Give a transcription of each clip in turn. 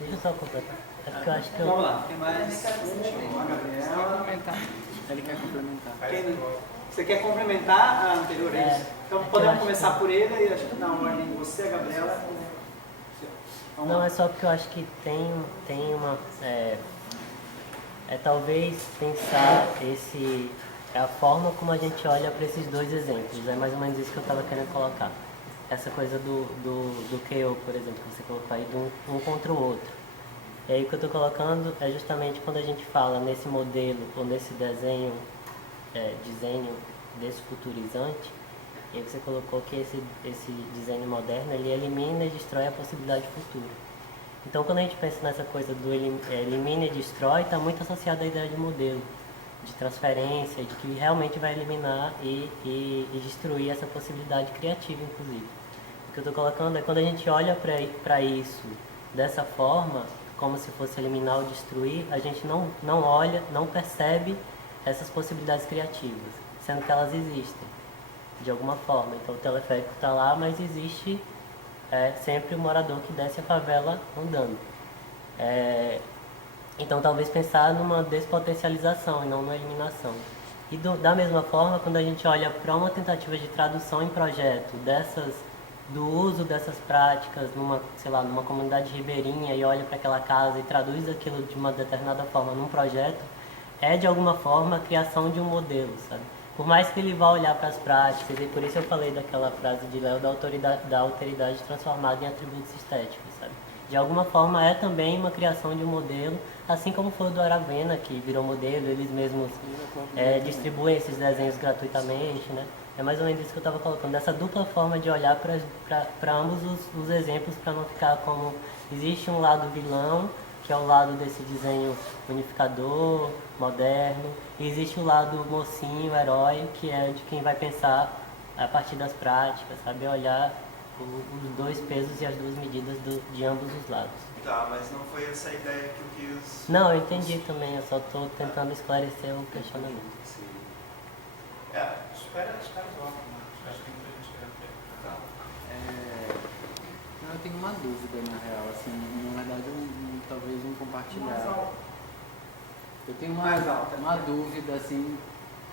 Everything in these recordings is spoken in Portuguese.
Deixa eu só completar. É porque eu acho que Vamos lá, tem mais a Gabriela. Ele quer complementar. Você quer complementar a anterior, é isso? Então podemos começar por ele e acho que na ordem você, a Gabriela. Vamos Não, lá. é só porque eu acho que tem uma... talvez pensar a forma como a gente olha para esses dois exemplos. É mais ou menos isso que eu estava querendo colocar. Essa coisa do KO, por exemplo, que você colocou aí, do um contra o outro. E aí o que eu estou colocando é justamente quando a gente fala nesse modelo ou nesse desenho desfuturizante, e aí você colocou que esse desenho moderno ele elimina e destrói a possibilidade de futuro. Então quando a gente pensa nessa coisa do elimina e destrói, está muito associado à ideia de modelo, de transferência, de que realmente vai eliminar e destruir essa possibilidade criativa, inclusive. O que eu estou colocando é quando a gente olha para isso dessa forma, como se fosse eliminar ou destruir, a gente não olha, não percebe essas possibilidades criativas, sendo que elas existem, de alguma forma. Então o teleférico está lá, mas existe sempre o morador que desce a favela andando. Então talvez pensar numa despotencialização e não numa eliminação. E da mesma forma, quando a gente olha para uma tentativa de tradução em projeto do uso dessas práticas numa comunidade ribeirinha e olha para aquela casa e traduz aquilo de uma determinada forma num projeto, é de alguma forma a criação de um modelo, sabe? Por mais que ele vá olhar para as práticas, e por isso eu falei daquela frase de Léo da alteridade transformada em atributos estéticos, sabe? De alguma forma é também uma criação de um modelo, assim como foi o do Aravena, que virou modelo, eles mesmos distribuem esses desenhos gratuitamente, né? É mais ou menos isso que eu estava colocando, dessa dupla forma de olhar para ambos os exemplos, para não ficar como existe um lado vilão, que é o lado desse desenho unificador, moderno, e existe o lado mocinho, herói, que é de quem vai pensar a partir das práticas, sabe? Olhar os dois pesos e as duas medidas de ambos os lados. Tá, mas não foi essa a ideia que eu quis... Não, eu entendi também, eu só estou tentando esclarecer o questionamento. Sim. Espera o óculos, né? Acho que muita gente quer. Tá. Eu tenho uma dúvida, na real, assim, na verdade, talvez um compartilhar. Eu tenho uma dúvida, assim,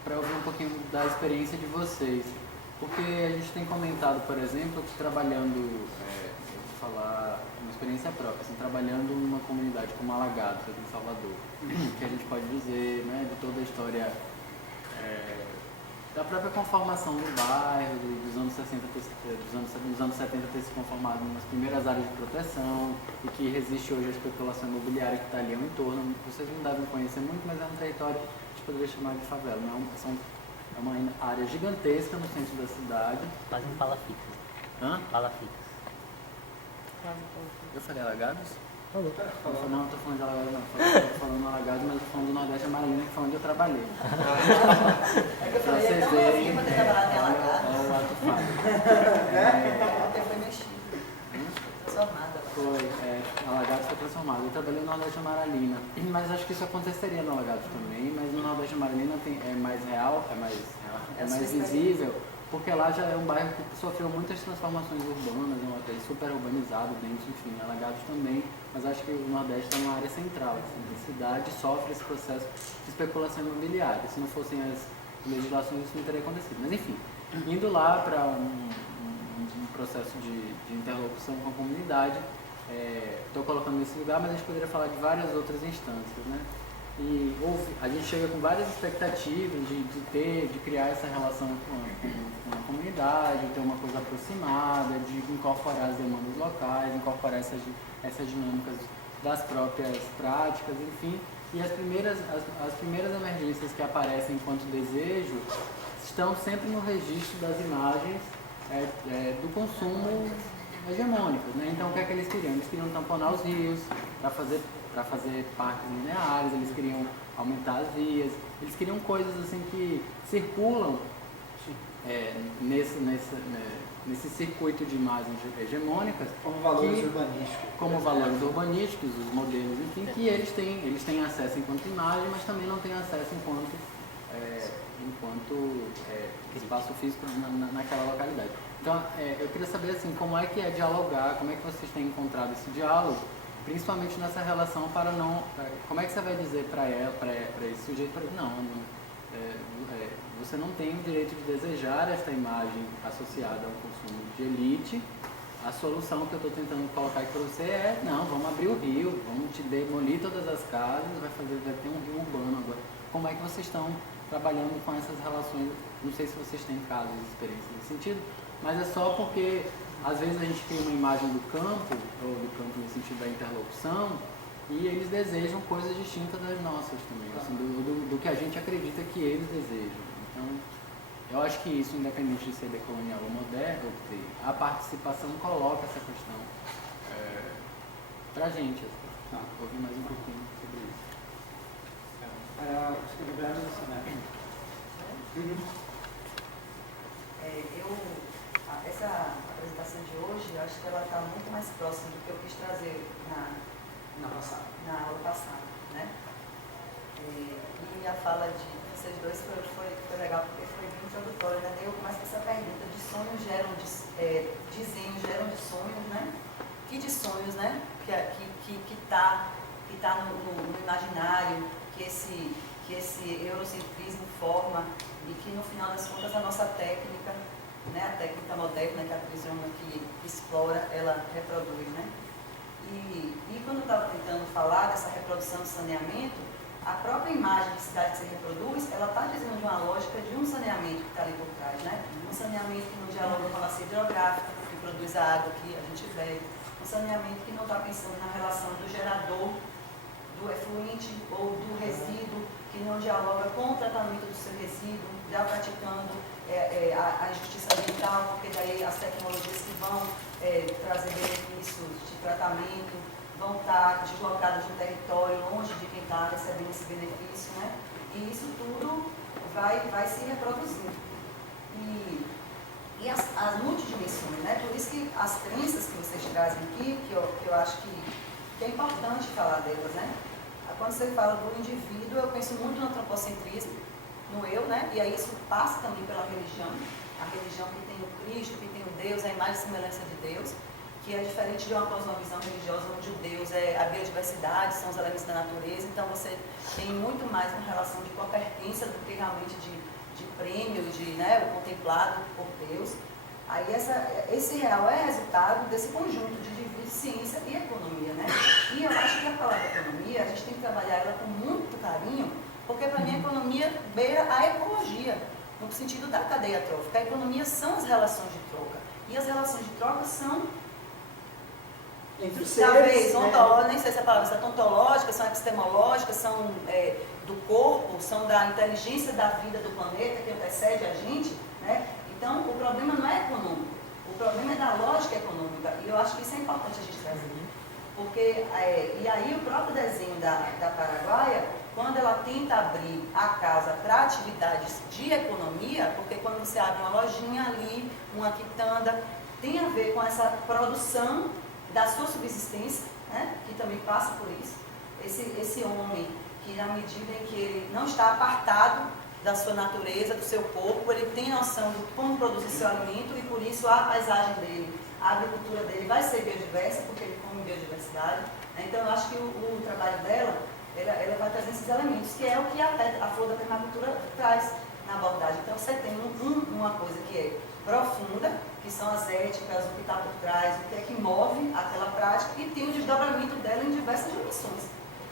para ouvir um pouquinho da experiência de vocês. Porque a gente tem comentado, por exemplo, que trabalhando, eu vou falar uma experiência própria, assim, trabalhando numa comunidade como Alagados, aqui em Salvador, que a gente pode dizer, né, de toda a história da própria conformação do bairro, dos anos 60, dos anos 70 ter se conformado nas primeiras áreas de proteção e que resiste hoje a especulação imobiliária que está ali ao entorno. Vocês não devem conhecer muito, mas é um território que a gente poderia chamar de favela. É uma área gigantesca no centro da cidade. Quase um palafixas. Hã? Palafixas. Eu falei Alagados? Falou. Não, estou falando de Alagados não. Estou falando Alagados, mas estou falando do Nordeste Amaralina, que foi onde eu trabalhei. É que eu falei, vocês até verem, poder trabalhar em Alagados. é o ato falho. Até foi mexido. Transformada. Foi, Alagados foi transformado. Eu trabalhei no Nordeste Amaralina, mas acho que isso aconteceria no Alagados também, mas no Nordeste Amaralina é mais real, é mais visível, porque lá já é um bairro que sofreu muitas transformações urbanas, é um hotel super urbanizado dentro, enfim, Alagados também, mas acho que o Nordeste está numa área central, assim, a cidade sofre esse processo de especulação imobiliária. Se não fossem as legislações, isso não teria acontecido. Mas enfim, indo lá para um processo de interlocução com a comunidade, estou colocando nesse lugar, mas a gente poderia falar de várias outras instâncias, né? E a gente chega com várias expectativas de criar essa relação com a comunidade, de ter uma coisa aproximada, de incorporar as demandas locais, incorporar essas dinâmicas das próprias práticas, enfim. E as primeiras emergências que aparecem enquanto desejo estão sempre no registro das imagens do consumo hegemônicos, né? Então o que é que eles queriam? Eles queriam tamponar os rios para fazer parques lineares, eles queriam aumentar as vias, eles queriam coisas assim que circulam nesse circuito de imagens hegemônicas Como valores urbanísticos. Como valores urbanísticos, os modelos, enfim, que eles têm acesso enquanto imagem, mas também não têm acesso enquanto espaço físico naquela localidade. Então, eu queria saber assim, como é que é dialogar, como é que vocês têm encontrado esse diálogo principalmente nessa relação para não... Como é que você vai dizer para esse sujeito, você não tem o direito de desejar esta imagem associada a um consumo de elite. A solução que eu estou tentando colocar aqui para você é, não, vamos abrir o rio, vamos te demolir todas as casas, vai ter um rio urbano agora. Como é que vocês estão trabalhando com essas relações? Não sei se vocês têm casos e experiências nesse sentido, mas é só porque às vezes a gente cria uma imagem do campo, ou do campo no sentido da interlocução, e eles desejam coisas distintas das nossas também, assim, do que a gente acredita que eles desejam. Então, eu acho que isso, independente de ser decolonial ou moderno, a participação coloca essa questão pra gente. Tá, vou ouvir mais um pouquinho sobre isso. Acho que o Gabriel essa apresentação de hoje, eu acho que ela está muito mais próxima do que eu quis trazer na aula passada, né? E a fala de vocês dois foi legal, porque foi bem introdutória, né? Eu começo com essa pergunta, de sonhos desenhos geram de sonhos, né? Que de sonhos, né? Que tá no imaginário, que esse eurocentrismo forma, e que no final das contas a nossa técnica, né, a técnica moderna que a Prisma que explora, ela reproduz, né? E quando eu estava tentando falar dessa reprodução do saneamento, a própria imagem de cidade que se reproduz, ela está dizendo de uma lógica de um saneamento que está ali por trás, né? Um saneamento que não dialoga com a bacia hidrográfica, que produz a água que a gente bebe, um saneamento que não está pensando na relação do gerador, do efluente ou do resíduo, que não dialoga com o tratamento do seu resíduo, já praticando a justiça ambiental, porque daí as tecnologias que vão trazer benefícios de tratamento vão estar deslocadas no território, longe de quem está recebendo esse benefício, né? E isso tudo vai se reproduzindo. E as multidimensões, né? Por isso que as crenças que vocês trazem aqui, que eu acho que é importante falar delas, né? Quando você fala do indivíduo, eu penso muito no antropocentrismo, no eu, né? E aí isso passa também pela religião, a religião que tem o Cristo, que tem o Deus, a imagem e semelhança de Deus, que é diferente de uma cosmovisão religiosa onde o Deus é a biodiversidade, são os elementos da natureza, então você tem muito mais uma relação de copertência do que realmente de prêmio, né, o contemplado por Deus. Aí esse real é resultado desse conjunto de indivíduo, ciência e economia, né? E eu acho que a palavra economia, a gente tem que trabalhar ela com muito carinho, porque para mim a economia beira a ecologia, no sentido da cadeia trófica. A economia são as relações de troca, e as relações de troca são entre os talvez, seres, nem sei se a palavra é ontológica, são epistemológicas, são do corpo, são da inteligência da vida do planeta, que antecede a gente, né? Então, o problema não é econômico, o problema é da lógica econômica, e eu acho que isso é importante a gente trazer. Porque, e aí o próprio desenho da Paraguaia, quando ela tenta abrir a casa para atividades de economia, porque quando você abre uma lojinha ali, uma quitanda, tem a ver com essa produção da sua subsistência, né, que também passa por isso. Esse homem que, na medida em que ele não está apartado da sua natureza, do seu corpo, ele tem noção de como produzir seu alimento e por isso a paisagem dele, a agricultura dele vai ser biodiversa, porque ele come biodiversidade. Né? Então eu acho que o trabalho dela, ela vai trazer esses elementos, que é o que a flor da permacultura traz na abordagem. Então você tem uma coisa que é profunda, que são as éticas, o que está por trás, o que é que move aquela prática, e tem o desdobramento dela em diversas dimensões,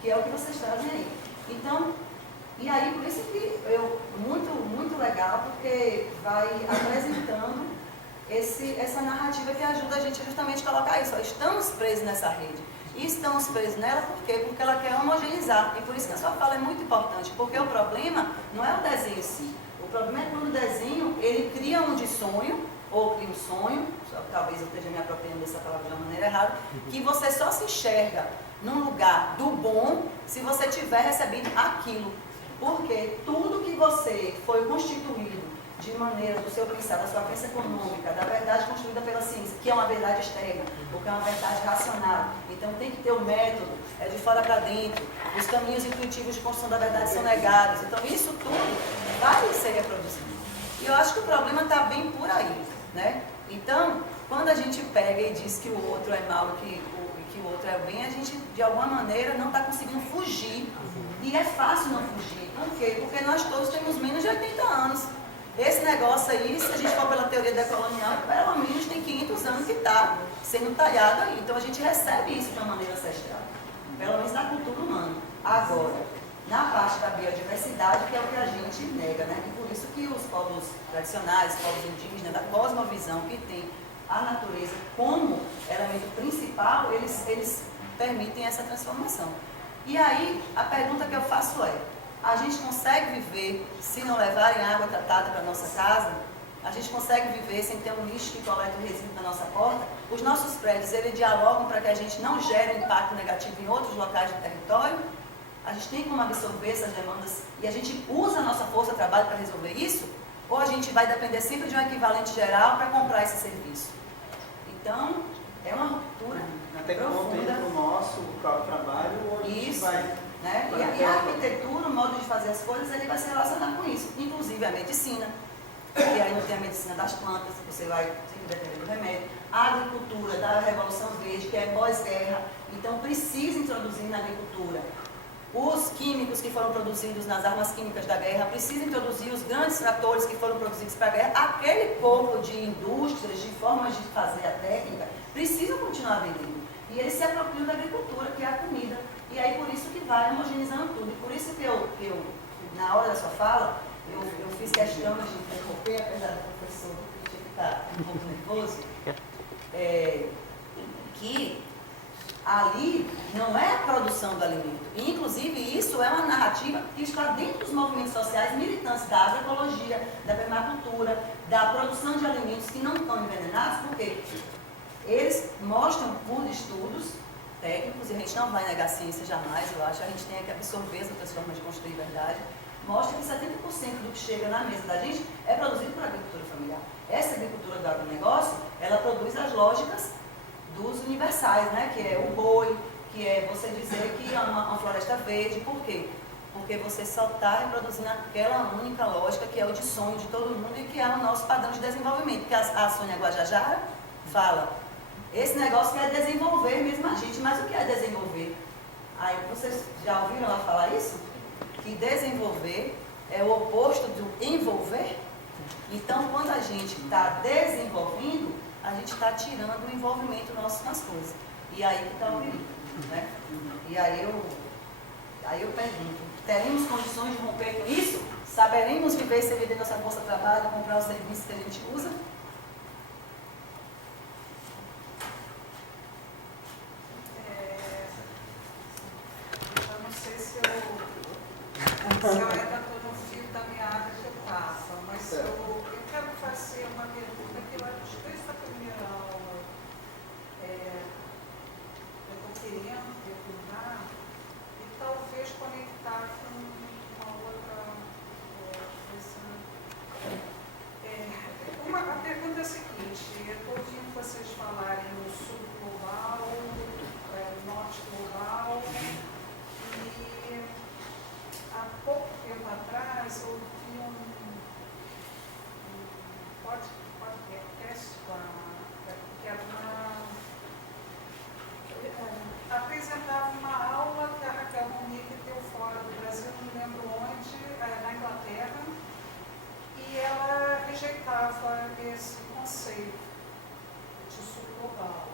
que é o que vocês trazem aí. Então, e aí por isso que muito legal, porque vai apresentando essa narrativa que ajuda a gente justamente a colocar isso. Estamos presos nessa rede. E estamos presos nela por quê? Porque ela quer homogeneizar. E por isso que a sua fala é muito importante, porque o problema não é o desenho em si. O problema é quando o desenho, ele cria um de sonho, ou cria um sonho, talvez eu esteja me apropriando dessa palavra de uma maneira errada, que você só se enxerga num lugar do bom se você tiver recebido aquilo. Porque tudo que você foi constituído de maneira do seu pensar, da sua crença econômica, da verdade construída pela ciência, que é uma verdade externa, porque é uma verdade racional. Então tem que ter o método, de fora para dentro, os caminhos intuitivos de construção da verdade são negados. Então isso tudo vai ser reproduzido. E eu acho que o problema está bem por aí, né? Então, quando a gente pega e diz que o outro é mau, que que o outro é o bem, a gente, de alguma maneira, não está conseguindo fugir. E é fácil não fugir. Por quê? Porque nós todos temos menos de 80 anos. Esse negócio aí, se a gente for pela teoria decolonial, pelo menos tem 500 anos que está sendo talhado aí. Então a gente recebe isso de uma maneira ancestral. Pelo menos na cultura humana. Agora, na parte da biodiversidade, que é o que a gente nega, né? E por isso que os povos tradicionais, os povos indígenas, da cosmovisão que tem a natureza como elemento principal, eles permitem essa transformação. E aí, a pergunta que eu faço é, a gente consegue viver se não levarem água tratada para a nossa casa? A gente consegue viver sem ter um lixo que coleta o resíduo na nossa porta? Os nossos prédios, eles dialogam para que a gente não gere um impacto negativo em outros locais do território? A gente tem como absorver essas demandas e a gente usa a nossa força de trabalho para resolver isso? Ou a gente vai depender sempre de um equivalente geral para comprar esse serviço? Então, é uma ruptura Até que profunda. o nosso próprio trabalho, ou a gente Isso, vai... né? E a arquitetura, o modo de fazer as coisas, ele vai se relacionar com isso. Inclusive a medicina, e aí não tem a medicina das plantas, você vai sempre depender do remédio. A agricultura da Revolução Verde, que é pós-guerra, então precisa introduzir na agricultura os químicos que foram produzidos nas armas químicas da guerra, precisa introduzir os grandes tratores que foram produzidos para a guerra. Aquele corpo de indústrias, de formas de fazer a técnica, precisa continuar vendendo. E eles se apropriam da agricultura, que é a comida. E aí por isso que vai homogeneizando tudo. E por isso que eu na hora da sua fala, eu fiz questão de interromper, apesar do professor que estar um pouco nervoso, que ali não é a produção do alimento. E, inclusive, isso é uma narrativa que está dentro dos movimentos sociais militantes da agroecologia, da permacultura, da produção de alimentos que não estão envenenados, porque eles mostram por estudos técnicos, e a gente não vai negar a ciência jamais, eu acho, a gente tem que absorver as outras formas de construir verdade, mostra que 70% do que chega na mesa da gente é produzido por agricultura familiar. Essa agricultura do agronegócio, ela produz as lógicas dos universais, né? Que é o boi, que é você dizer que é uma floresta verde. Por quê? Porque você só está reproduzindo aquela única lógica que é o de sonho de todo mundo e que é o nosso padrão de desenvolvimento. Porque a Sônia Guajajara fala, esse negócio quer desenvolver mesmo a gente, mas o que é desenvolver? Aí vocês já ouviram ela falar isso? Que desenvolver é o oposto do envolver. Então, quando a gente está desenvolvendo, a gente está tirando o envolvimento nosso nas coisas. E aí que está o perigo, né? E aí eu pergunto, teremos condições de romper com isso? Saberemos viver sem vender nossa força de trabalho, comprar os serviços que a gente usa? Eu não sei se eu ainda estou no fio da meada que eu faço, mas eu quero fazer uma pergunta que eu acho que desde a primeira aula eu estou querendo perguntar e talvez conectar com uma outra coisa. A pergunta é a seguinte, eu estou ouvindo vocês falarem no sul global, norte global, e há pouco tempo atrás eu ouvi um podcast que era apresentava uma aula que a Raquel Monique deu fora do Brasil, não lembro onde, na Inglaterra, e ela rejeitava esse conceito de sul global.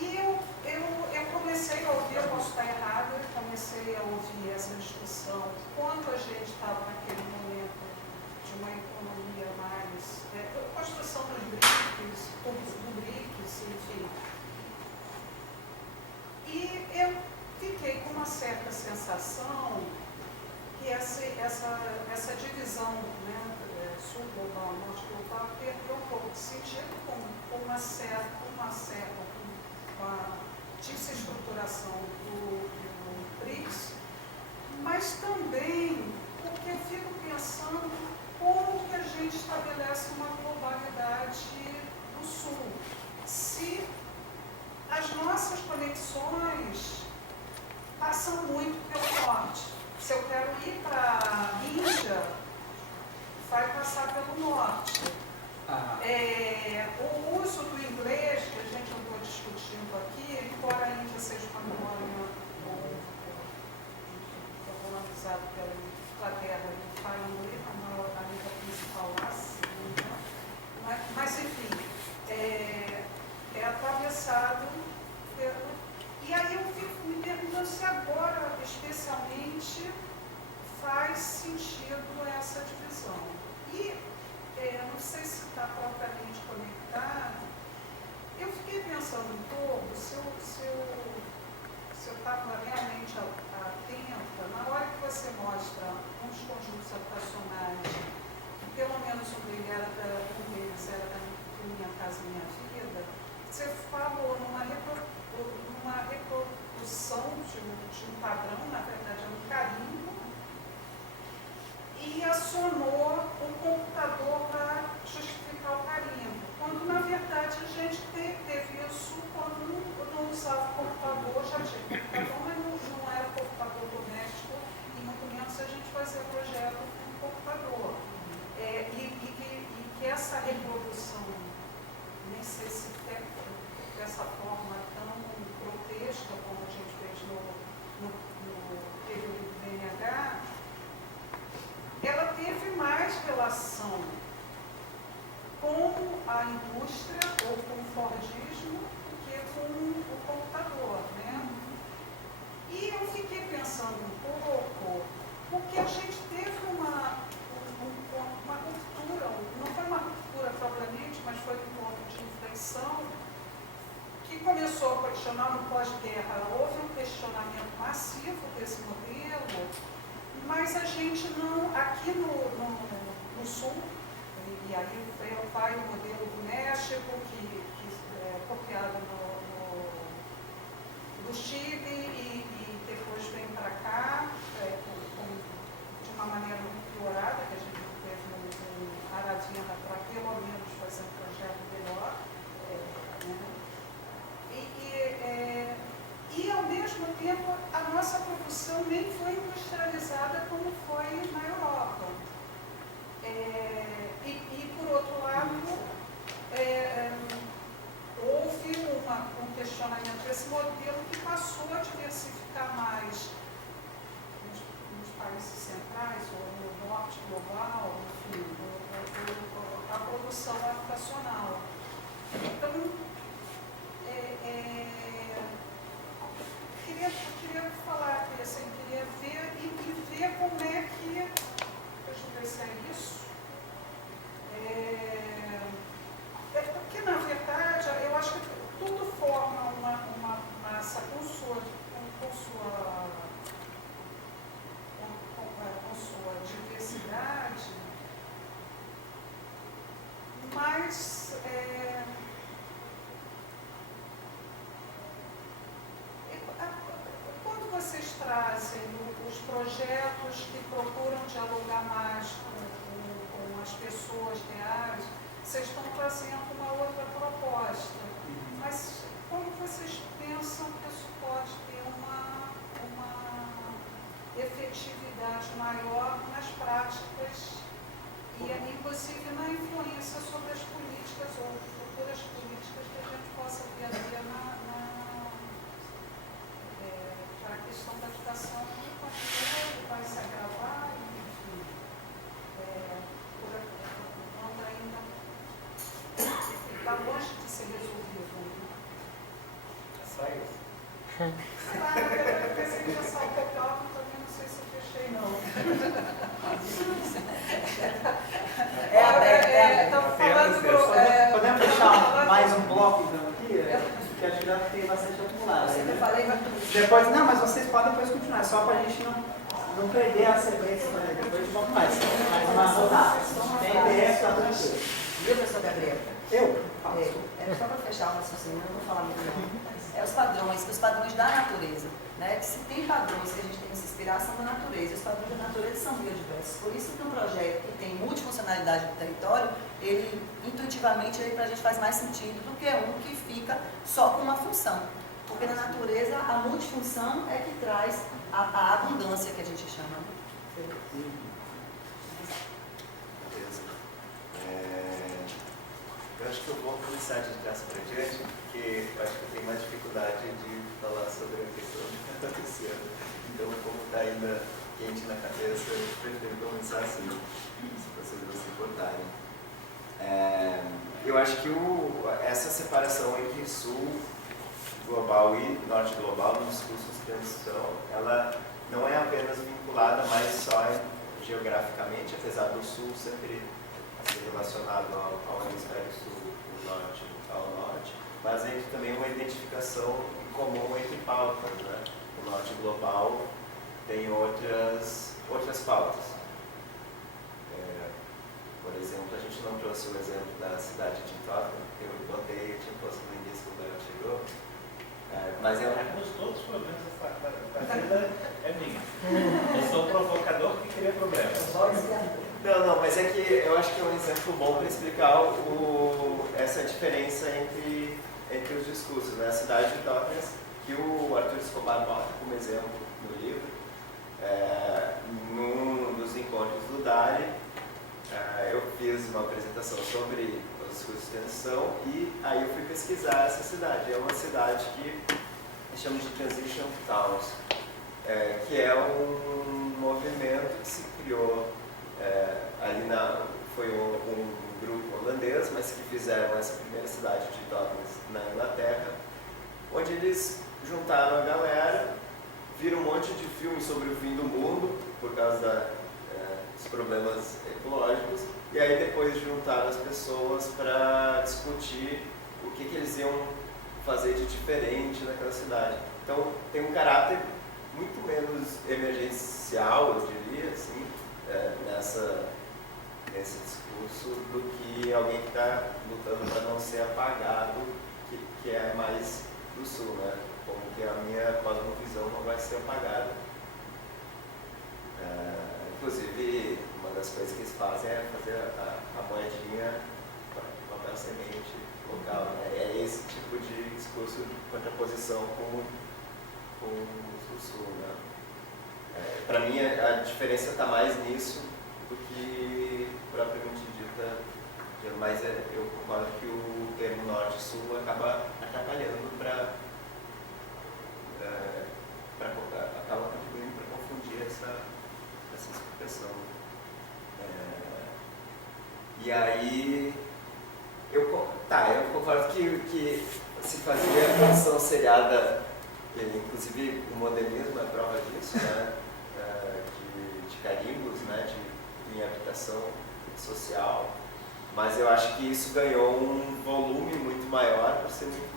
E eu comecei a ouvir, eu posso estar errada, eu comecei a ouvir essa discussão quando a gente estava naquele momento de uma economia mais, construção dos BRICS, do BRICS, enfim. E eu fiquei com uma certa sensação que essa divisão, né, sul global, norte global, perdeu um pouco de sentido com uma desestruturação do BRICS, mas também porque eu fico pensando como que a gente estabelece uma globalidade do sul. Se as nossas conexões passam muito pelo norte. Se eu quero ir para a Índia, vai passar pelo norte. O uso do inglês, que a gente andou discutindo aqui, embora ainda seja uma colônia colonizada pela Inglaterra e fala inglês, a língua principal lá, sim, né? Mas enfim, é atravessado pelo... E aí eu fico me perguntando se agora, especialmente, faz sentido essa divisão. E não sei se está propriamente conectado, eu fiquei pensando um pouco se eu estava realmente atenta, na hora que você mostra uns conjuntos habitacionais, que pelo menos um deles era da Minha Casa Minha Vida, você falou numa reprodução de um padrão, na verdade é um carimbo, e acionou o computador para justificar o carimbo, quando na verdade a gente teve isso quando não usava o computador, já tinha computador, mas não era computador doméstico, e muito menos a gente fazia projeto com computador. E que essa reprodução, nem sei se dessa forma tão grotesca como a gente fez no período do BNH, ela teve mais relação com a indústria ou com o Fordismo do que com o computador, né? E eu fiquei pensando um pouco, porque a gente teve uma ruptura, não foi uma ruptura propriamente, mas foi um ponto de inflexão, que começou a questionar no pós-guerra. Houve um questionamento massivo desse modelo, mas a gente não, aqui no Sul, e aí vai o modelo do México, que é copiado do Chile e depois vem para cá, de uma maneira muito piorada, que a gente teve no Aradina para pelo menos fazer um projeto melhor. E ao mesmo tempo a nossa produção nem foi industrializada como foi na Europa. E por outro lado, houve um questionamento desse modelo que passou a diversificar mais nos países centrais ou no norte global, enfim, a produção habitacional. Então, queria falar aqui, assim, queria ver e ver como é que, deixa eu ver se é isso, porque na verdade eu acho que tudo forma uma massa com sua diversidade, mas quando vocês trazem os projetos que procuram dialogar mais com as pessoas reais, vocês estão trazendo uma outra proposta. Mas como vocês pensam que isso pode ter uma efetividade maior nas práticas e, inclusive, na influência sobre as políticas ou futuras políticas que a gente possa ver para a questão da habitação que continua, vai se agravar, enfim, quando ainda está longe de ser resolvido. Só isso. Sei lá, eu pensei que ia saltar o alto, também não sei se eu fechei, não. Estamos falando Podemos deixar mais um bloco então aqui? Que acho que já tem bastante acumulado. Eu falei, mas Depois, não, mas vocês podem depois continuar, só para a gente não perder a sequência, né? Depois a gente volta mais uma rodada. Tem interesse, tá tranquilo. Viu, professor Gabriel? Eu? Só para fechar o raciocínio, eu não vou falar muito não. Os padrões da natureza. Né? Que se tem padrões que a gente tem que se inspirar, são da natureza. Os padrões da natureza são biodiversos. Por isso que um projeto que tem multifuncionalidade no território, ele intuitivamente para a gente faz mais sentido do que um que fica só com uma função. Porque na natureza a multifunção é que traz a abundância que a gente chama. Beleza. Eu acho que eu vou começar de trás para diante, porque eu acho que eu tenho mais dificuldade de falar sobre a questão que está acontecendo. Então, como está ainda quente na cabeça, eu prefiro começar assim, se vocês não se importarem. Eu acho que essa separação entre sul global e norte global nos discursos de transição, ela não é apenas vinculada mais só geograficamente, apesar do sul sempre ser relacionado ao hemisfério sul, o norte ao norte, mas entre também uma identificação em comum entre pautas, né? O norte global tem outras pautas. Por exemplo, a gente não trouxe o exemplo da cidade de Tottenham, eu tinha posto no início quando ela chegou, mas Todos os problemas da vida é minha. Eu sou o provocador que cria problemas. Não, mas é que eu acho que é um exemplo bom para explicar essa diferença entre os discursos, né? A cidade de Tottenham, que o Arthur Escobar bota como exemplo no livro, num dos encontros do Dali, eu fiz uma apresentação sobre os discursos de transição e aí eu fui pesquisar essa cidade. É uma cidade que chamamos de Transition Towns, que é um movimento que se criou ali foi um grupo holandês, mas que fizeram essa primeira cidade de Tottenham na Inglaterra, onde eles juntaram a galera, viram um monte de filmes sobre o fim do mundo por causa dos problemas ecológicos, e aí depois juntaram as pessoas para discutir o que eles iam fazer de diferente naquela cidade. Então tem um caráter muito menos emergencial, eu diria, assim, nesse discurso, do que alguém que está lutando para não ser apagado, que é mais do sul, né? Como que a minha cosmovisão não vai ser apagada. Inclusive, uma das coisas que eles fazem é fazer a moedinha papel semente local, né? É esse tipo de discurso de contraposição com os do sul, né? Para mim, a diferença está mais nisso do que propriamente dita, mas eu concordo que o termo norte e sul acaba atrapalhando acaba contribuindo para confundir essa expressão. E aí, eu concordo que se fazia a função seriada, inclusive o modernismo é prova disso, né? De carimbos, né? Em habitação social, mas eu acho que isso ganhou um volume muito maior por ser muito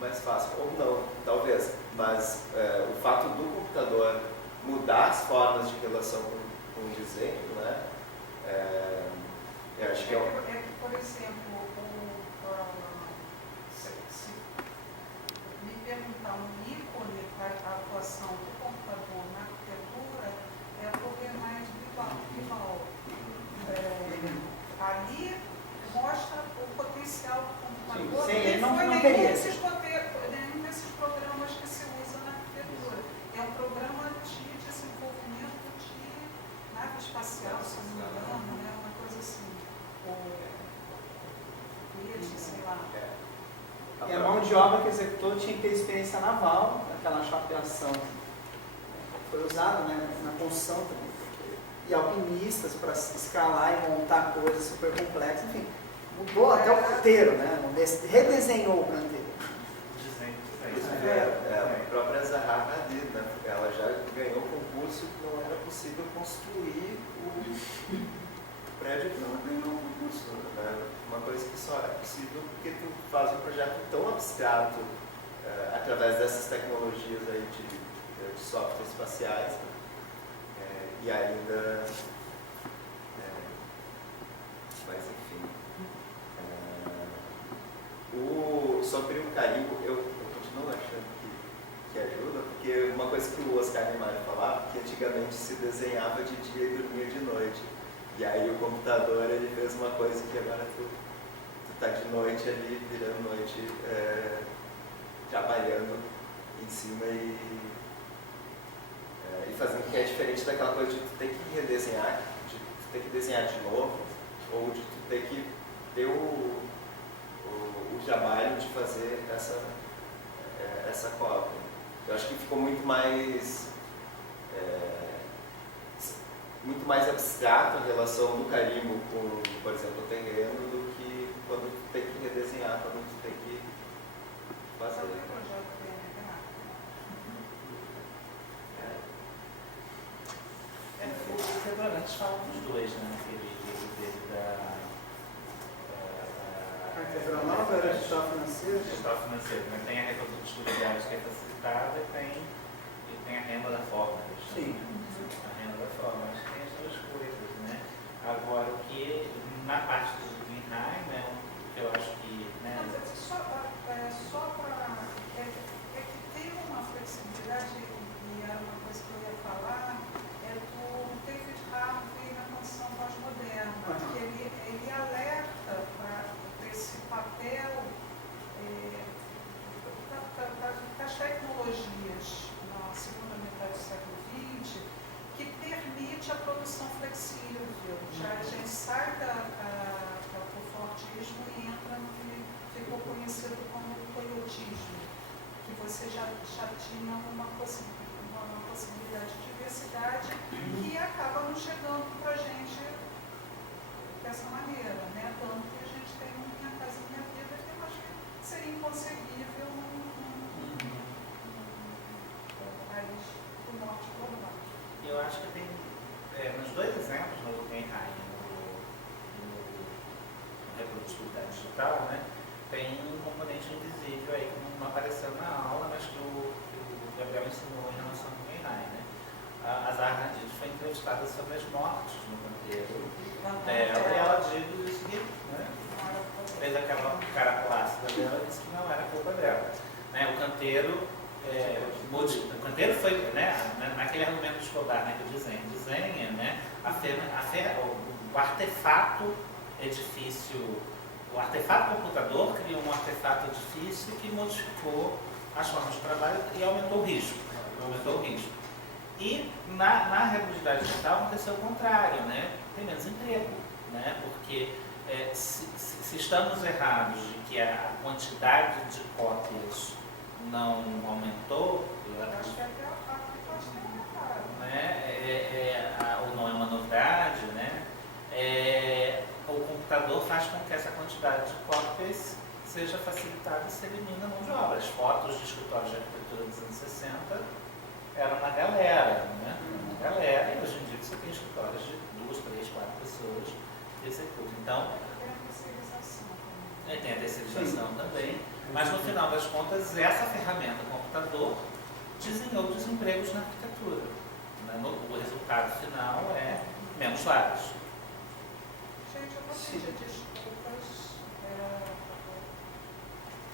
mais fácil, ou não, talvez, mas o fato do computador mudar as formas de relação com o desenho, né? Eu acho que por exemplo, se me perguntar um ícone para a atuação do computador na arquitetura, é a Guggenheim de Bilbao. Ali mostra o potencial do computador. Sim, não não foi teria. nenhum desses programas que se usa na arquitetura. É um programa de desenvolvimento de nave espacial, se não me engano, né? Uma coisa assim. Sei lá. E a mão de obra que executou tinha que ter experiência naval, aquela chapeação foi usada, né, na construção também. E alpinistas para escalar e montar coisas super complexas, enfim, mudou até o canteiro, né? Redesenhou o canteiro. A própria Zaha Hadid, né? Ela já ganhou um concurso que não era possível construir o prédio que ela ganhou o concurso, né? Uma coisa que só é possível porque tu faz um projeto tão abstrato através dessas tecnologias aí de softwares espaciais, né? E ainda, mas enfim, sobre o carimbo, eu continuo achando que ajuda, porque uma coisa que o Oscar Niemeyer falava, que antigamente se desenhava de dia e dormia de noite, e aí o computador ele fez uma coisa que agora tu tá de noite ali, virando noite, trabalhando em cima e fazendo que é diferente daquela coisa de tu ter que redesenhar, de tu ter que desenhar de novo, ou de tu ter que ter o trabalho de fazer essa cópia. Eu acho que ficou muito mais abstrato a relação do carimbo com, por exemplo, o terreno, do que quando tu tem que redesenhar, quando tu tem que fazer. O Febrantes fala dos dois, né? Aquele livro dele Nova era gestão financeira? gestão financeira, né? Tem a recolha dos estudiários que é facilitada e tem a renda da forma. Sim. A renda da forma, acho que tem as duas coisas, né? Agora, o que na parte do Guggenheim, né? O que eu acho que, né? Só para que tem uma flexibilidade, e era uma coisa que eu ia falar, é do David Harvey na condição pós-moderna, que ele alerta para esse papel das tecnologias na segunda metade do século XX, que permite a produção flexível. Já a gente sai do Fordismo e entra no que ficou conhecido como toyotismo, que você já tinha uma possibilidade de diversidade que acaba não chegando para a gente dessa maneira, né? Tanto que a gente tem um Minha Casa Minha Vida que eu acho que seria inconcebível num país do norte global. Eu acho que tem, nos dois exemplos, no Guggenheim e no Reprodutibilidade Digital, né, tem um componente invisível aí que não apareceu na aula, mas que o Gabriel ensinou em relação ao Guggenheim, né? A Zaha Hadid foi entrevistada sobre as mortes no canteiro dela, e ela diz o seguinte, né? Fez aquela cara plácida dela e disse que não era culpa dela, né? O canteiro foi, né, naquele argumento de Escobar, né, que desenha, né, o artefato edifício, o artefato computador criou um artefato edifício que modificou as formas de trabalho e aumentou o risco. E na reprodutibilidade digital aconteceu o contrário, né? Tem menos emprego, né? Porque se estamos errados de que a quantidade de cópias não aumentou, Acho que até pode ter aumentado. né? Ou não é uma novidade, né? O computador faz com que essa quantidade de cópias seja facilitada e se elimina a mão de obra. As fotos de escritórios de arquitetura dos anos 60 eram uma galera, né? Uma galera, e hoje em dia você tem escritórios de 2, 3, 4 pessoas que executam. Então, Tem a terceirização também. tem a terceirização também, mas no final das contas, essa ferramenta computador desenhou desempregos na arquitetura. Né? O resultado final é menos salários. Gente, eu vou pedir desculpas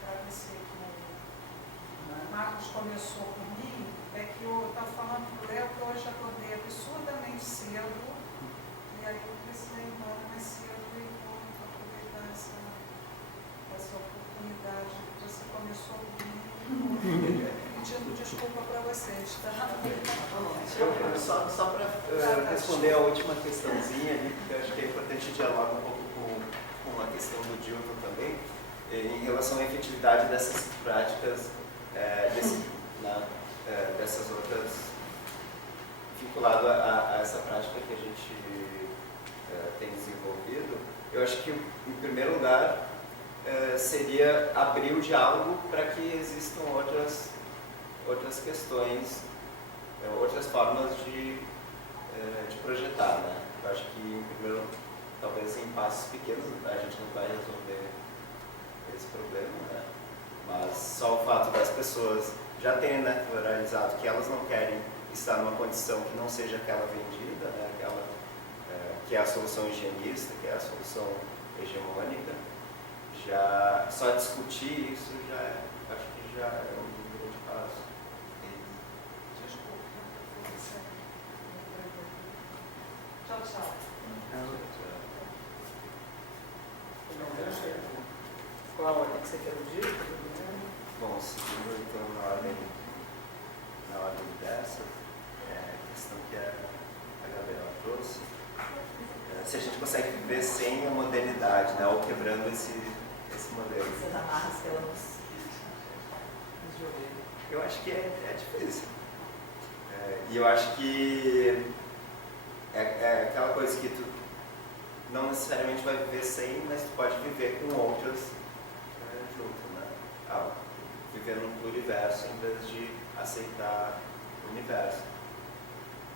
para dizer que o Marcos começou comigo, é que eu estava falando para o Léo que hoje acordei absurdamente cedo, e aí eu precisei ir embora mais cedo e vou aproveitar essa oportunidade que você começou comigo, pedindo desculpa para vocês, tá? Só para responder a última questãozinha ali, porque eu acho que é importante dialogar um pouco com a questão do Dilton também, em relação à efetividade dessas práticas, dessas outras, vinculado a essa prática que a gente tem desenvolvido. Eu acho que, em primeiro lugar, seria abrir o diálogo para que existam outras questões, outras formas de projetar, né? Eu acho que, em primeiro, talvez em passos pequenos, a gente não vai resolver esse problema, né? Mas só o fato das pessoas já terem naturalizado que elas não querem estar numa condição que não seja aquela vendida, né? Aquela que é a solução higienista, que é a solução hegemônica, já só discutir isso acho que já é um grande passo. Tchau, tchau. Qual a ordem que você quer dizer? Bom, seguindo então na ordem dessa, questão que a Gabriela trouxe, se a gente consegue viver sem a modernidade, né, ou quebrando esse esse modelo. Essas amarras que ela nos jogou. Eu acho que é difícil. E eu acho que é aquela coisa que tu não necessariamente vai viver sem, mas tu pode viver com outras junto, né? Viver num pluriverso em vez de aceitar o universo.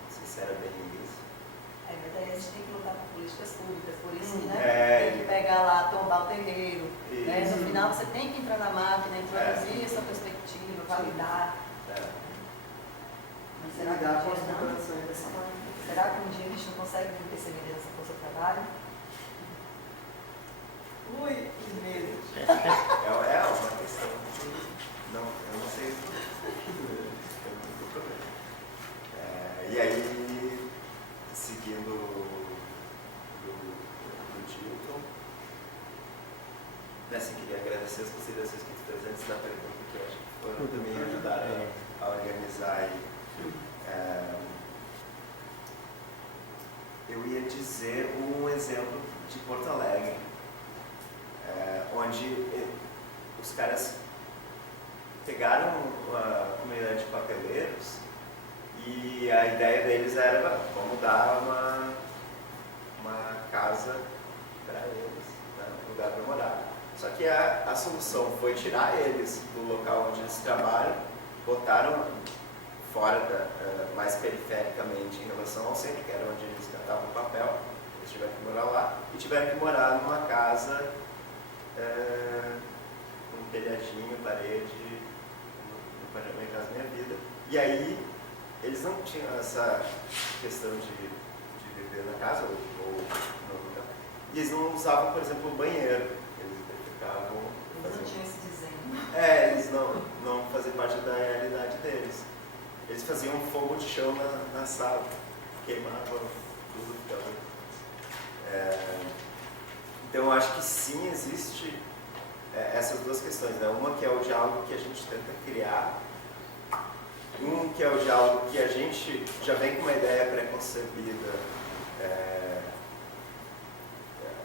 Não sei se era bem isso. Mas aí a gente tem que lutar por políticas públicas, por isso que, É. tem que pegar lá, tombar o terreiro. Né? Isso. No final você tem que entrar na máquina, introduzir essa perspectiva, validar. Mas será que Lidar com um as dia não? contradições dessa maneira. Será que um dia a gente não consegue perceber essa força de trabalho? Ui, que medo. É uma questão que eu não sei responder. É muito problema. E aí, seguindo do Dilton, assim, queria agradecer as considerações que tu fez antes da pergunta, que eu acho que foram também ajudaram a organizar aí. Eu ia dizer um exemplo de Porto Alegre, onde os caras pegaram uma comunidade de papeleiros e a ideia deles era, vamos dar uma casa para eles, né, um lugar para morar. Só que a solução foi tirar eles do local onde eles trabalham, botaram fora, mais perifericamente em relação ao centro, que era onde eles catavam papel, eles tiveram que morar lá, e tiveram que morar numa casa com um telhadinho, parede, no Minha Casa Minha Vida. E aí, eles não tinham essa questão de viver na casa, ou no lugar. E eles não usavam, por exemplo, o banheiro. Eles ficavam... Eles não tinham esse desenho. Eles não faziam parte da realidade deles. Eles faziam um fogo de chão na sala, queimavam tudo. Então, eu acho que sim, existe essas duas questões, né? Uma que é o diálogo que a gente tenta criar, um que é o diálogo que a gente já vem com uma ideia pré-concebida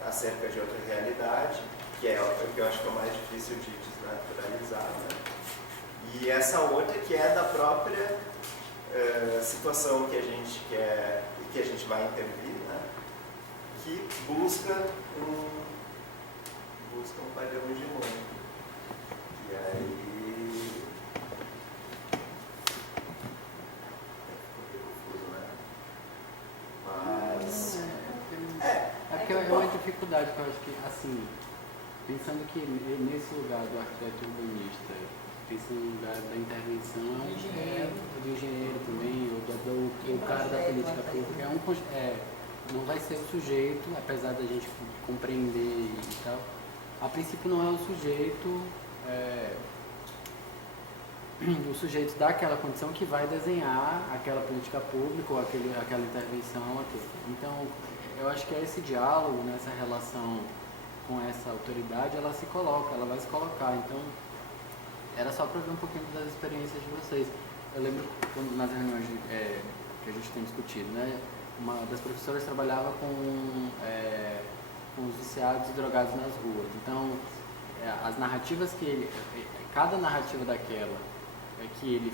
acerca de outra realidade, que é o que eu acho que é o mais difícil de desnaturalizar, né? E essa outra que é da própria situação que a gente quer, que a gente vai intervir, né? Que busca um padrão hegemônico. E aí... ficou confuso, né? Mas... É porque é uma dificuldade que eu acho que, assim, pensando que nesse lugar do arquiteto urbanista, pensando no lugar da intervenção, do engenheiro também, ou do cara da política pública, não vai ser o sujeito, apesar da gente compreender e tal, a princípio não é o sujeito daquela condição que vai desenhar aquela política pública ou aquela intervenção. Então, eu acho que esse diálogo, nessa relação com essa autoridade, ela vai se colocar. Então, era só para ver um pouquinho das experiências de vocês. Eu lembro quando nas reuniões que a gente tem discutido, né? Uma das professoras trabalhava com os viciados e drogados nas ruas. Então, as narrativas cada narrativa daquela que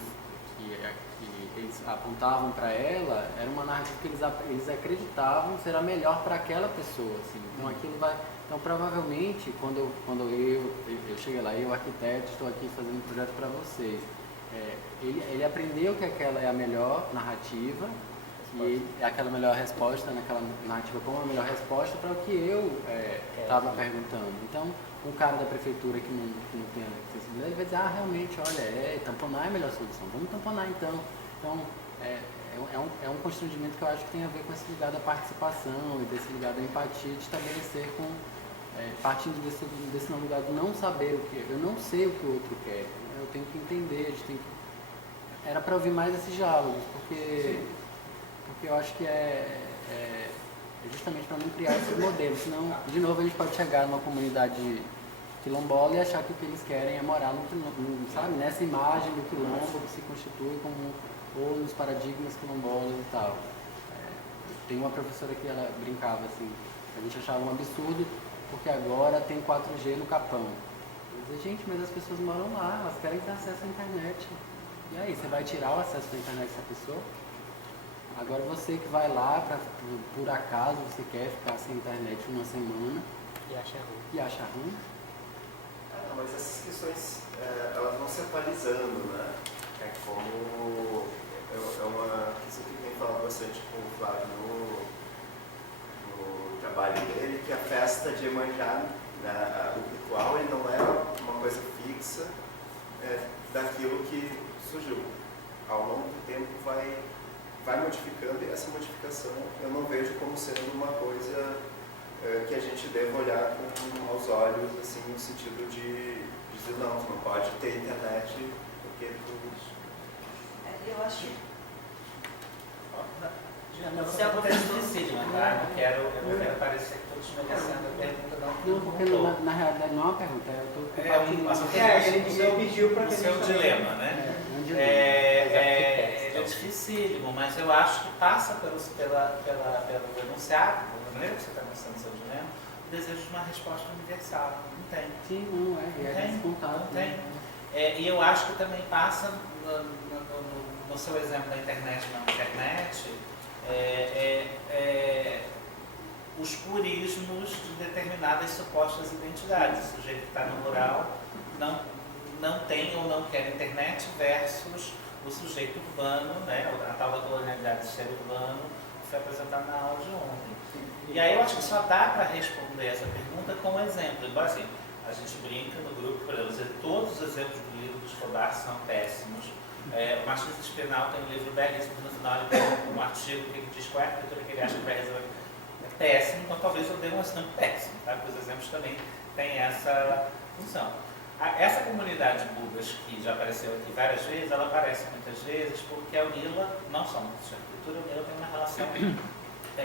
eles apontavam para ela era uma narrativa que eles acreditavam ser a melhor para aquela pessoa, assim. Então aquilo vai, então provavelmente quando eu cheguei lá, eu arquiteto, estou aqui fazendo um projeto para vocês, ele aprendeu que aquela é a melhor narrativa e aquela melhor resposta naquela narrativa como a melhor resposta para o que eu estava perguntando. Então um cara da prefeitura que não tem acessibilidade, ele vai dizer, realmente, olha, tamponar é a melhor solução, vamos tamponar então. Então, é um constrangimento que eu acho que tem a ver com esse lugar da participação e desse lugar da empatia, de estabelecer partindo desse lugar de não saber o que eu não sei o que o outro quer, eu tenho que entender, era para ouvir mais esses diálogos, porque eu acho que é justamente para não criar esse modelo, senão, de novo, a gente pode chegar numa comunidade quilombola e achar que o que eles querem é morar sabe, nessa imagem do quilombo que se constitui ou nos paradigmas quilombolas e tal. Tem uma professora que ela brincava assim, a gente achava um absurdo porque agora tem 4G no Capão. Eu dizer, gente, mas as pessoas moram lá, elas querem ter acesso à internet. E aí, você vai tirar o acesso à internet dessa pessoa? Agora você que vai lá, por acaso você quer ficar sem internet uma semana E acha ruim. Não, mas essas questões, elas vão se atualizando, né? É como... É uma questão que eu tenho falado bastante com o Flávio no trabalho dele, que a festa de Iemanjá, né, o ritual, ele não é uma coisa fixa daquilo que surgiu. Ao longo do tempo vai modificando, e essa modificação eu não vejo como sendo uma coisa que a gente deva olhar com aos olhos, assim, no sentido de dizer, não, tu não pode ter internet porque tu... Eu acho. Você é dificílimo, tá? Eu não quero parecer que estou desmerecendo a pergunta, Não, porque na realidade não é uma pergunta, eu estou ele pediu para o seu dilema, né? É dificílimo, mas eu acho que passa pelo enunciado, da maneira que você está mostrando o seu dilema, o desejo de uma resposta universal. Não tem. Sim, não é. É descontado. Não tem. E eu acho que também passa no seu exemplo da internet na internet, os purismos de determinadas supostas identidades. O sujeito que está no rural não tem ou não quer internet versus o sujeito urbano, né, a tal da colonialidade do ser urbano, que foi apresentado na aula de ontem. E aí eu acho que só dá para responder essa pergunta com um exemplo. Embora assim, a gente brinca no grupo, por exemplo, todos os exemplos do livro do Escobar são péssimos. O Martins Espinal tem um livro belíssimo, no final ele tem um artigo que ele diz qual é a arquitetura que ele acha que vai resolver. É péssimo, então talvez eu dê um exemplo péssimo, tá? Porque os exemplos também têm essa função. Essa comunidade de Budas, que já apareceu aqui várias vezes, ela aparece muitas vezes porque a UNILA, não só no curso de arquitetura, a UNILA tem uma relação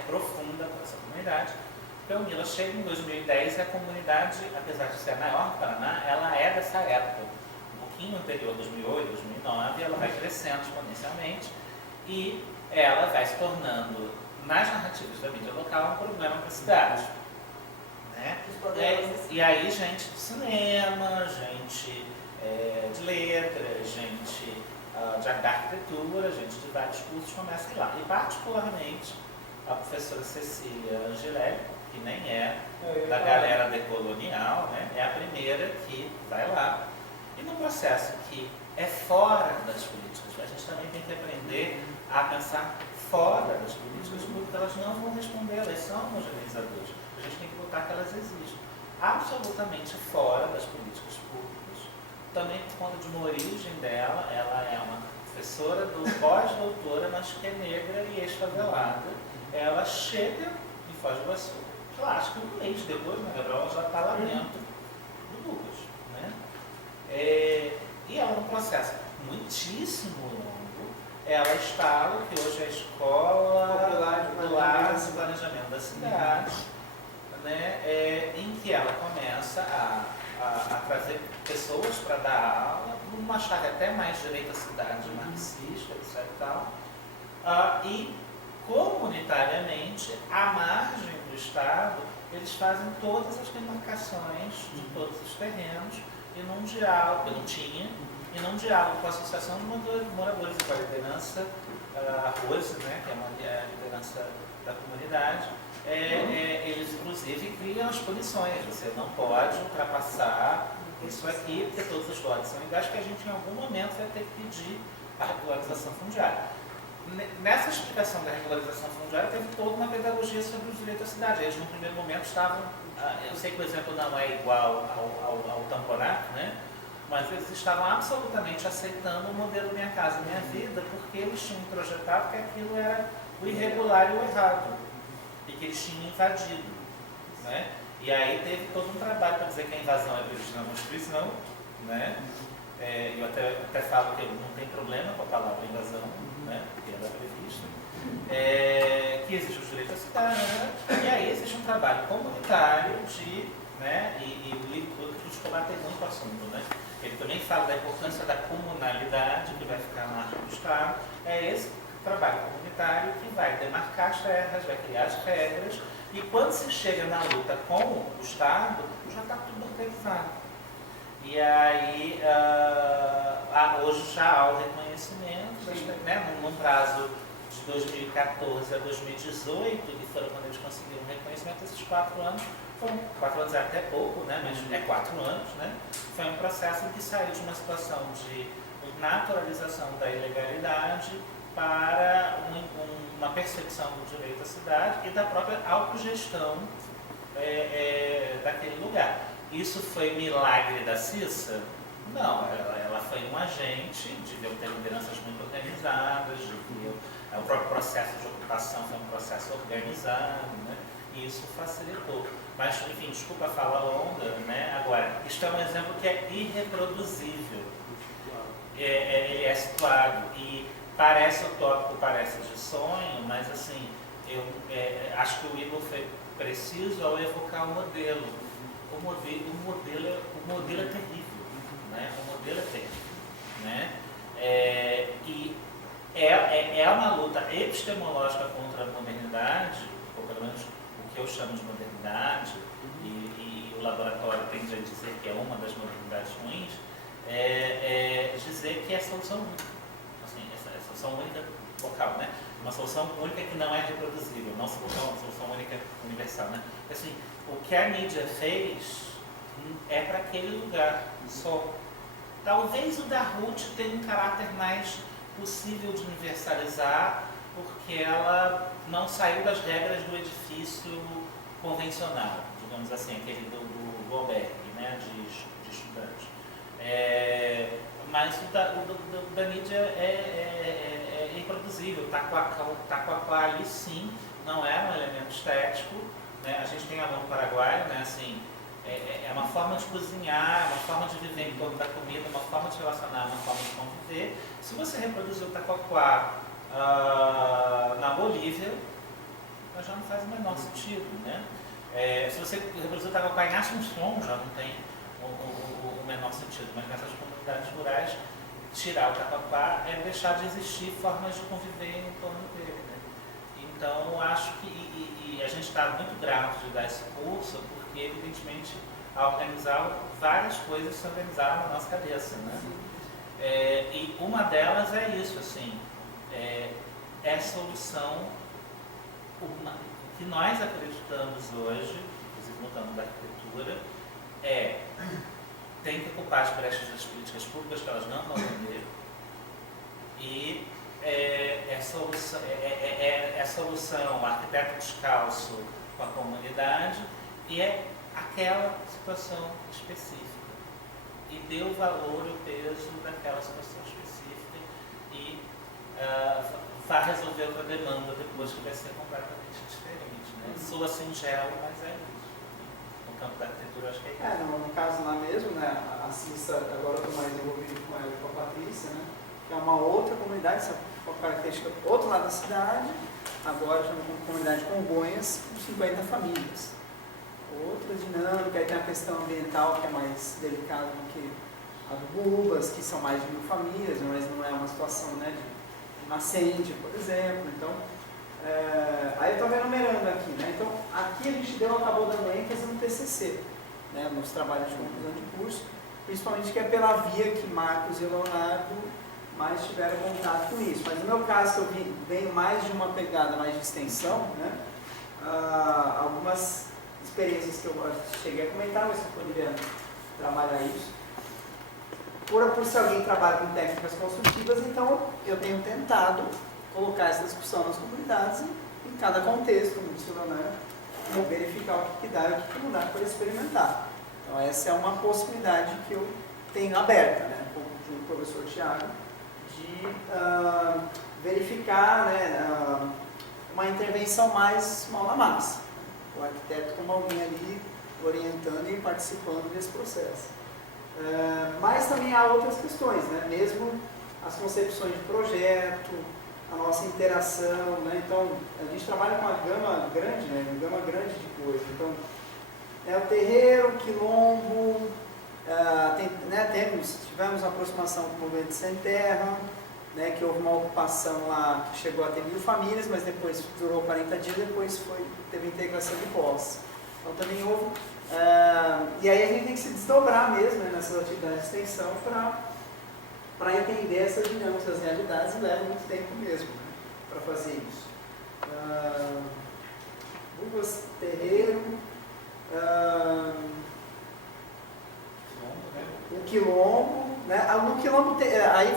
profunda com essa comunidade. Porque a UNILA chega em 2010 e a comunidade, apesar de ser a maior do Paraná, ela é dessa época. Um pouquinho anterior, 2008, 2009, ela vai crescendo exponencialmente e ela vai se tornando, nas narrativas da mídia local, um problema para a cidade. Né? E aí gente de cinema, gente de letras, gente de arquitetura, gente de vários cursos começa a ir lá. E particularmente a professora Cecília Angelelli, que nem é da galera decolonial, né? É a primeira que vai lá. E num processo que é fora das políticas, a gente também tem que aprender a pensar fora das políticas, porque elas não vão responder, elas são homogeneizadoras. A gente tem que botar que elas existem. Absolutamente fora das políticas públicas. Também por conta de uma origem dela, ela é uma professora pós-doutora, mas que é negra e ex-favelada. Ela chega em Foz do Iguaçu. Claro, acho que um mês depois, né, Gabriel, ela já está lá dentro do Lucas. Né? E ela, num processo muitíssimo longo, ela instala o que hoje é a Escola Popular de Planejamento da Cidade, né, em que ela começa a trazer pessoas para dar aula, numa chave até mais direita à cidade, marxista, etc. E tal, e comunitariamente, à margem do Estado, eles fazem todas as demarcações de todos os terrenos e num diálogo, eu não tinha, e num diálogo com a Associação de Moradores e com a liderança, a Rose, né, que é uma liderança da comunidade, eles inclusive criam as punições, você não pode ultrapassar isso aqui, porque todos os lotes são iguais, que a gente em algum momento vai ter que pedir a regularização fundiária. Nessa explicação da regularização fundiária teve toda uma pedagogia sobre o direito à cidade. Eles no primeiro momento estavam, eu sei que o exemplo não é igual ao tamponato, né? Mas eles estavam absolutamente aceitando o modelo Minha Casa Minha Vida, porque eles tinham projetado que aquilo era o irregular e o errado, e que eles tinham invadido. Né? E aí teve todo um trabalho para dizer que a invasão é prevista na Constituição, né? Eu até falo que não tem problema com a palavra invasão, né? Porque ela é prevista, que existe o direito à cidade, né? E aí existe um trabalho comunitário né? E o livro do Escobar tem muito assunto, né? Ele também fala da importância da comunalidade, que vai ficar na arte do Estado. É esse trabalho comunitário que vai demarcar as terras, vai criar as regras, e quando se chega na luta com o Estado, já está tudo organizado. E aí, hoje já há o reconhecimento, né, num prazo de 2014 a 2018, que foram quando eles conseguiram o reconhecimento, esses 4 anos, foram 4 anos é até pouco, né, mas é 4 anos, né, foi um processo que saiu de uma situação de naturalização da ilegalidade para uma percepção do direito à cidade e da própria autogestão daquele lugar. Isso foi milagre da Cissa? Não, ela foi um agente, devia ter lideranças muito organizadas, o próprio processo de ocupação foi um processo organizado, né? E isso facilitou. Mas, enfim, desculpa a fala longa, né? Agora, isto é um exemplo que é irreproduzível. Ele é situado e parece utópico, parece de sonho, mas assim, eu acho que o Igor foi preciso ao evocar o modelo. O modelo é terrível, né? O modelo é terrível, né? E é uma luta epistemológica contra a modernidade, ou pelo menos o que eu chamo de modernidade, e o laboratório tende a dizer que é uma das modernidades ruins, dizer que é a solução única. Assim, essa solução única local, né? Uma solução única que não é reproduzível, não uma solução única universal, né? Assim, o que a mídia fez é para aquele lugar só. Talvez o da Ruth tenha um caráter mais possível de universalizar, porque ela não saiu das regras do edifício convencional, digamos assim, aquele do albergue, né, de estudantes. Mas o da mídia é improduzível. Taquaquá ali sim, não é um elemento estético, né? A gente tem a mão paraguaia, né? Assim, é uma forma de cozinhar, uma forma de viver em torno da comida, uma forma de relacionar, uma forma de conviver. Se você reproduzir o taquaquá na Bolívia, já não faz o menor sentido, né? Se você reproduzir o taquaquá em Assunção, já não tem o menor sentido, mas nessas comunidades rurais, tirar o taquaquá é deixar de existir formas de conviver em torno dele, né? Então, acho que a gente está muito grato de dar esse curso, porque, evidentemente, ao organizar várias coisas se organizaram na nossa cabeça, né? E uma delas é isso, assim, é a solução, o que nós acreditamos hoje, inclusive no campo da arquitetura, tem que ocupar as brechas das políticas públicas que elas não vão atender, e é solução o arquiteto descalço com a comunidade, e é aquela situação específica, e dê o valor e o peso daquela situação específica, e vai resolver outra demanda depois, que vai ser completamente diferente, né? Soa singelo, mas é isso. No campo da arquitetura, acho que é isso. No caso lá mesmo, né, a Cissa, agora eu estou mais envolvido com ela e com a Patrícia, né, que é uma outra comunidade, com característica do outro lado da cidade, agora já é uma comunidade Congonhas, com 50 famílias. Outra dinâmica, aí tem a questão ambiental, que é mais delicada do que a do Bubas, que são mais de 1000 famílias, mas não é uma situação, né, de nascente, por exemplo. Então, aí eu estou enumerando aqui, né? Então, aqui a gente acabou dando ênfase no TCC, né, nos trabalhos de conclusão de curso, principalmente que é pela via que Marcos e Leonardo mais tiveram contato com isso. Mas no meu caso, eu venho mais de uma pegada mais de extensão, né? Algumas experiências que eu cheguei a comentar, mas eu poderia trabalhar isso. Por se alguém trabalha com técnicas construtivas, então eu tenho tentado colocar essa discussão nas comunidades e, em cada contexto, como disse o Leonardo, verificar o que dá e o que não dá para experimentar. Então essa é uma possibilidade que eu tenho aberta, né, junto com o professor Thiago, de verificar, né, uma intervenção mais mão na massa. O arquiteto como alguém ali orientando e participando desse processo. Mas também há outras questões, né? Mesmo as concepções de projeto, a nossa interação, né? Então, a gente trabalha com uma gama grande, né? Uma gama grande de coisas. Então, o terreiro, o quilombo, tivemos a aproximação com o movimento sem terra, né, que houve uma ocupação lá que chegou a ter 1000 famílias, mas depois durou 40 dias, depois teve integração de posse. Então também houve. E aí a gente tem que se desdobrar mesmo, né, nessas atividades de extensão para entender essas dinâmicas, essas realidades, e leva muito tempo mesmo, né, para fazer isso. Uvas, terreiro, o quilombo, né? No quilombo aí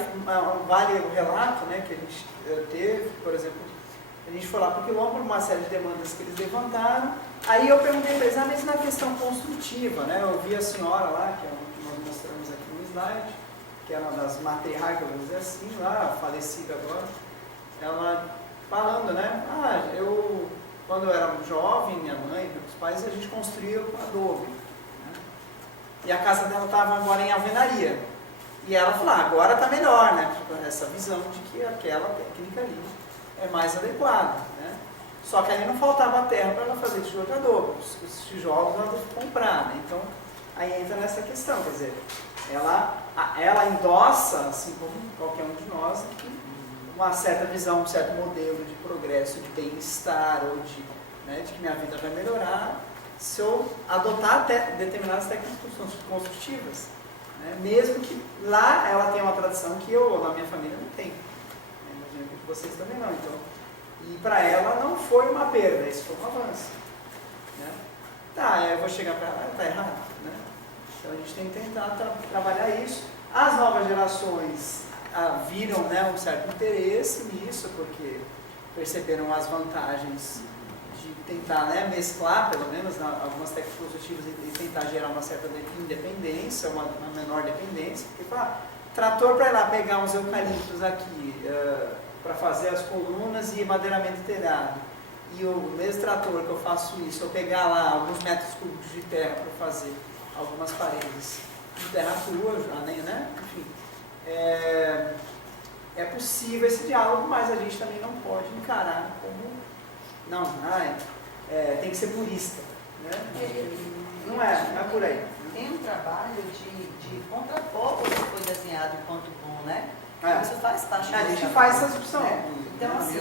vale o relato, né, que a gente teve, por exemplo, a gente foi lá para o quilombo por uma série de demandas que eles levantaram. Aí eu perguntei para eles, mas na questão construtiva, né? Eu vi a senhora lá, que é uma que nós mostramos aqui no slide, que é uma das matriarcas, vamos dizer assim, lá, falecida agora, ela falando, né? Quando eu era jovem, minha mãe, meus pais, a gente construía com adobe. Né? E a casa dela estava agora em alvenaria. E ela falou, agora está melhor, né? Essa visão de que aquela técnica ali é mais adequada. Né? Só que aí não faltava terra para ela fazer tijolo de adobe. Os tijolos ela teve que comprar. Né? Então, aí entra nessa questão, quer dizer, ela endossa, assim como qualquer um de nós, uma certa visão, um certo modelo de progresso, de bem-estar, ou de que minha vida vai melhorar se eu adotar determinadas técnicas construtivas. Né? Mesmo que lá ela tenha uma tradição que eu, na minha família, não tenho. Imagino que vocês também não. Então, e para ela não foi uma perda, isso foi um avanço. Né? Eu vou chegar para ela, está errado. Né? Então a gente tem que tentar trabalhar isso. As novas gerações viram, né, um certo interesse nisso, porque perceberam as vantagens de tentar, né, mesclar, pelo menos, algumas técnicas construtivas e tentar gerar uma certa independência, uma menor dependência. Porque, trator para ir lá pegar uns eucaliptos aqui para fazer as colunas e madeiramento de telhado, e o mesmo trator que eu faço isso, eu pegar lá alguns metros cúbicos de terra para fazer algumas paredes de terra crua, né, enfim. É possível esse diálogo, mas a gente também não pode encarar como tem que ser purista, né? Não é por aí. Tem um trabalho de contrapor o que foi desenhado enquanto bom, né? Isso faz parte do A gente faz essa discussão. Né? Então, assim,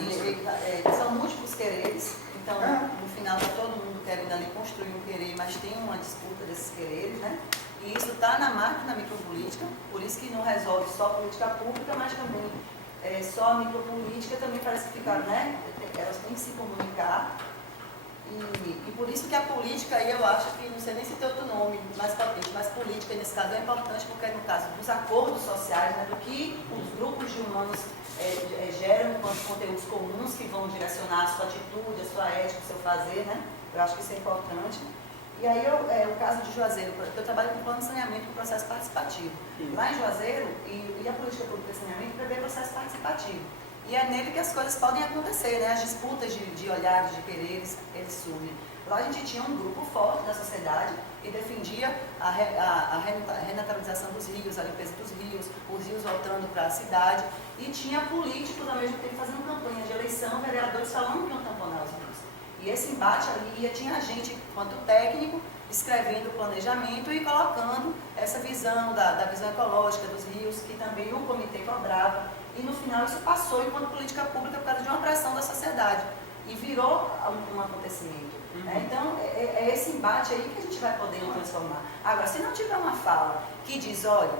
são múltiplos quereres, então no final está todo mundo querendo ali construir um querer, mas tem uma disputa desses quereres, né? E isso está na máquina micropolítica, por isso que não resolve só política pública, mas também só a micropolítica também parece que fica, né? Elas têm que se comunicar. E por isso que a política aí eu acho que, não sei nem se tem outro nome mais patente, mas política nesse caso é importante porque no caso dos acordos sociais, né, do que os grupos de humanos geram enquanto conteúdos comuns que vão direcionar a sua atitude, a sua ética, o seu fazer, né? Eu acho que isso é importante. E aí, o caso de Juazeiro, eu trabalho com plano de saneamento com processo participativo. Lá em Juazeiro, e a política pública de saneamento prevê processo participativo. E é nele que as coisas podem acontecer, né? As disputas de olhares, de quereres, eles surgem. Lá a gente tinha um grupo forte da sociedade que defendia a renaturalização dos rios, a limpeza dos rios, os rios voltando para a cidade. E tinha políticos ao mesmo tempo fazendo campanha de eleição, vereadores falando que iam tamponar os rios. E esse embate ali tinha gente, quanto técnico, escrevendo o planejamento e colocando essa visão da visão ecológica dos rios, que também o comitê cobrava. E no final isso passou enquanto política pública por causa de uma pressão da sociedade. E virou um acontecimento. Né? Então, é esse embate aí que a gente vai poder transformar. Agora, se não tiver uma fala que diz, olha,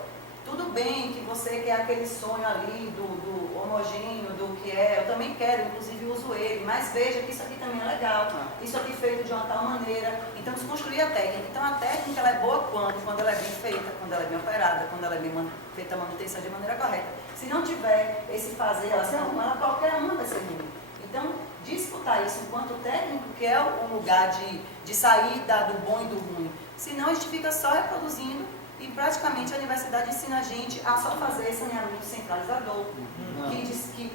tudo bem que você quer aquele sonho ali do homogêneo, do que eu também quero, inclusive uso ele, mas veja que isso aqui também é legal, isso aqui feito de uma tal maneira. Então, desconstruir a técnica. Então, a técnica ela é boa quando ela é bem feita, quando ela é bem operada, quando ela é bem feita a manutenção de maneira correta. Se não tiver esse fazer, ela qualquer uma vai ser ruim. Então, disputar isso enquanto técnico, que é o lugar de sair do bom e do ruim. Senão, a gente fica só reproduzindo. E praticamente a universidade ensina a gente a só fazer saneamento centralizador, que diz que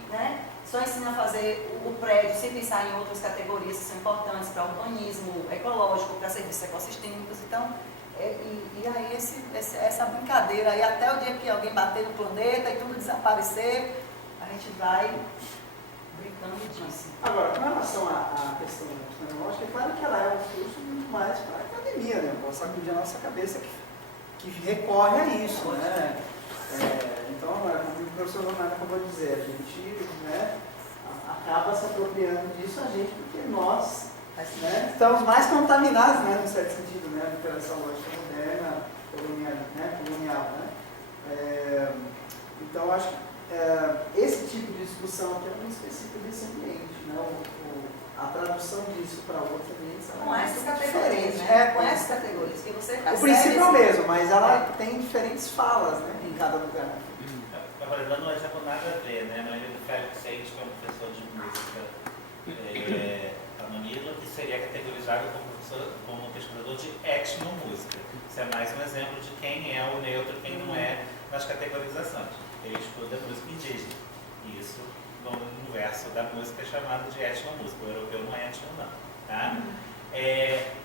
só ensina a fazer o prédio sem pensar em outras categorias que são importantes para o urbanismo ecológico, para serviços ecossistêmicos. Então, e aí essa brincadeira, aí até o dia que alguém bater no planeta e tudo desaparecer, a gente vai brincando disso. Agora, com relação à questão da tecnológica, é claro que ela é um curso muito mais para a academia, né? Para sacudir a nossa cabeça que recorre a isso, né? Então, a professor Romano acabou de dizer, a gente, né, acaba se apropriando disso a gente, porque nós, né, estamos mais contaminados, né, no certo sentido, né, a literacia lógica moderna, colonial, né. Então, acho que esse tipo de discussão aqui é muito específico desse ambiente, né, a tradução disso para outros ambientes Com é essas muito categorias, diferente. né? Com essas categorias que você percebe. O princípio é o assim, mesmo, mas ela tem diferentes falas, né, em cada lugar. Agora, dando um exemplo nada a ver, né? No livro do Félix Seixas, que é um professor de música a Manila, que seria categorizado como pesquisador de etnomúsica. Isso é mais um exemplo de quem é o neutro e quem não é nas categorizações. Ele estuda música indígena. E isso, no universo da música, é chamado de etnomúsica. O europeu não é etno, não. Tá?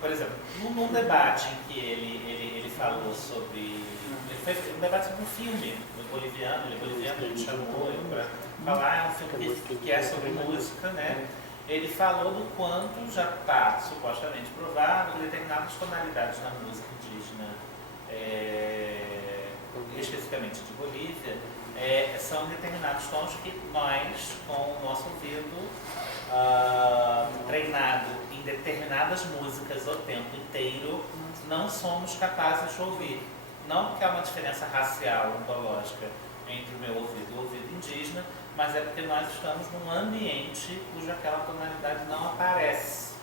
Por exemplo, num debate em que ele falou sobre... Ele fez um debate sobre um filme boliviano, ele chamou para falar, um filme que é sobre música, né? Ele falou do quanto já está supostamente provado que determinadas tonalidades na música indígena, especificamente de Bolívia, são determinados tons que nós, com o nosso ouvido treinado em determinadas músicas o tempo inteiro, não somos capazes de ouvir. Não porque há uma diferença racial, ontológica, entre o meu ouvido e o ouvido indígena, mas é porque nós estamos num ambiente cuja aquela tonalidade não aparece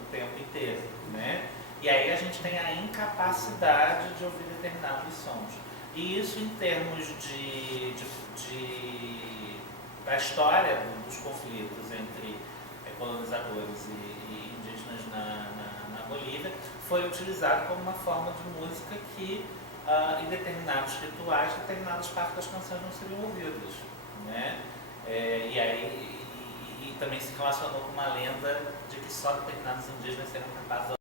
o tempo inteiro, né? E aí a gente tem a incapacidade de ouvir determinados sons. E isso em termos da história dos conflitos entre colonizadores e indígenas na Bolívia, foi utilizado como uma forma de música que em determinados rituais, determinadas partes das canções não seriam ouvidas, né? E também se relacionou com uma lenda de que só determinados indígenas seriam capazes de